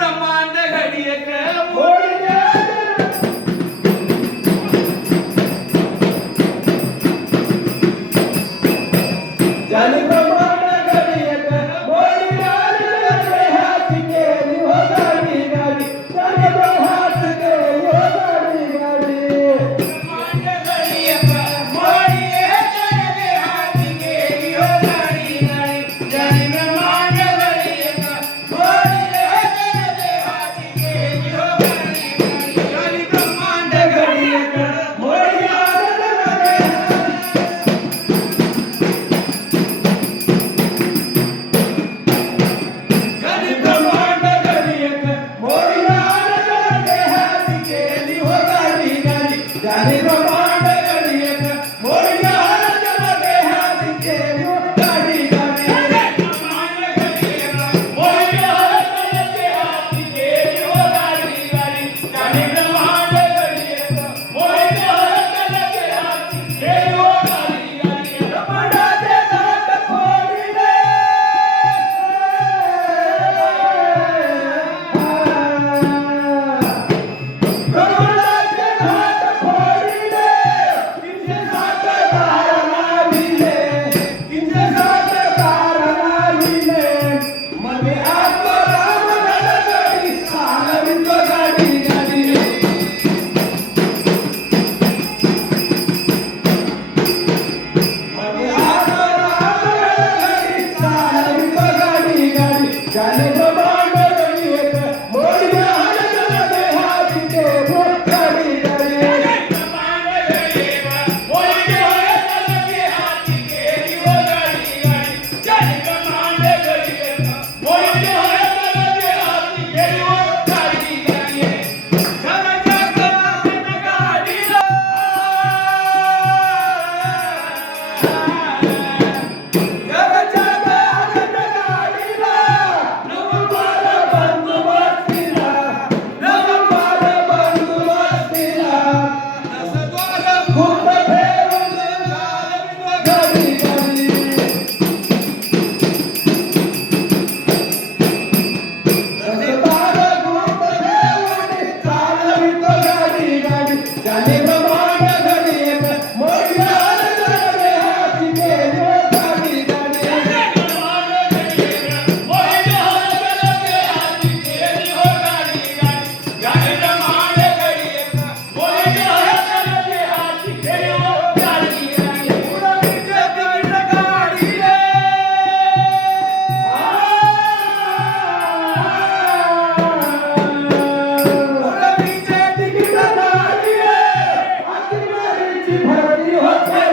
ब्रह्मांड घडी एक जानी ब्रह्मांड घडी एक मोडी गाडी हात केली हो गाडी गाडी जानी हात केली हो गाडी गाडी ब्रह्मांड घडी एक मोडी जन हात केली हो गाडी गाडी जानी ब्रह्मांड घडी एक मोडी जन हात केली हो गाडी गाडी जानी ब्रह्मांड घडी एक मोडी जानी ब्रह्मांड घडी एक मोडी हात केली हो गाडी गाडी जानी ब्रह्मांड घडी एक मोडी हात केली हो गाडी गाडी ब्रह्मांड घडी एक मोडी हात केली हो गाडी गाडी जानी ब्रह्मांड घडी एक मोडी हात केली हो गाडी गाडी ब्रह्मांडाचे घाट फोडीले ब्रह्मांडाचे घाट फोडीले किती सात तारा लिहिले किती सात तारा लिहिले मध्ये आत्माराम गडगडी चालवित गाडी गाडी जाने ब्रह्मांड घडी एक मोडी हात केली गाडी गाडी ब्रह्मांड घडी एक मोडी हात केली हो गाडी गाडी जानी ब्रह्मांड घडी एक मोडी हात केली हो गाडी गाडी जगाच्या गगनात गाडीला जगाच्या गगनात गाडीला नवपाल बंधू बसतीला नवपाल बंधू बसतीला खूप फेरून गाडी गाडी जाने ब्रह्मांड घडी एक मोडी हात केली हो गाडी गाडी ब्रह्मांड घडी एक मोडी हात केली हो गाडी गाडी जानी ब्रह्मांड घडी एक मोडी हात केली हो गाडी गाडी उडवीचे तिकीट गाडी रे उडवीचे तिकीट गाडी रे गाडीची भरती होते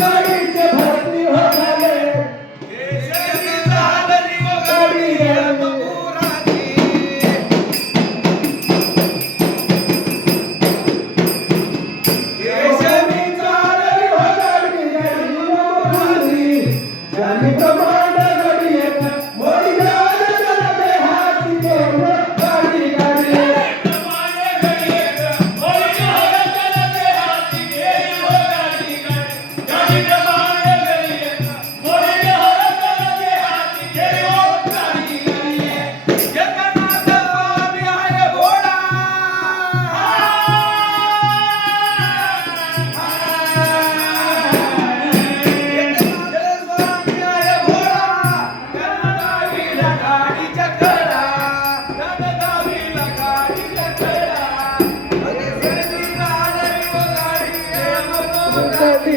गाडीची भरती होते केशरी झाली हो गाडी पुराची केशरी चालली हो गाडी गाडी जानी ब्रह्मांड घडी एक मोडी हात केली हो गाडी गाडी ब्रह्मांड घडी एक मोडी हात केली हो गाडी गाडी जानी ब्रह्मांड घडी एक मोडी हात केली हो गाडी गाडी जगन्नाथ स्वामी आहे घोडा स्वामी आहे घोडा गणदावीला गाडीच्या कडा गणदावीला गाडीच्या कडा केशरी झाली हो गाडी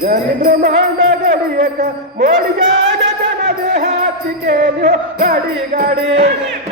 जानी ब्रह्मांड घडी एक मोडी हात केली हो गाडी गाडी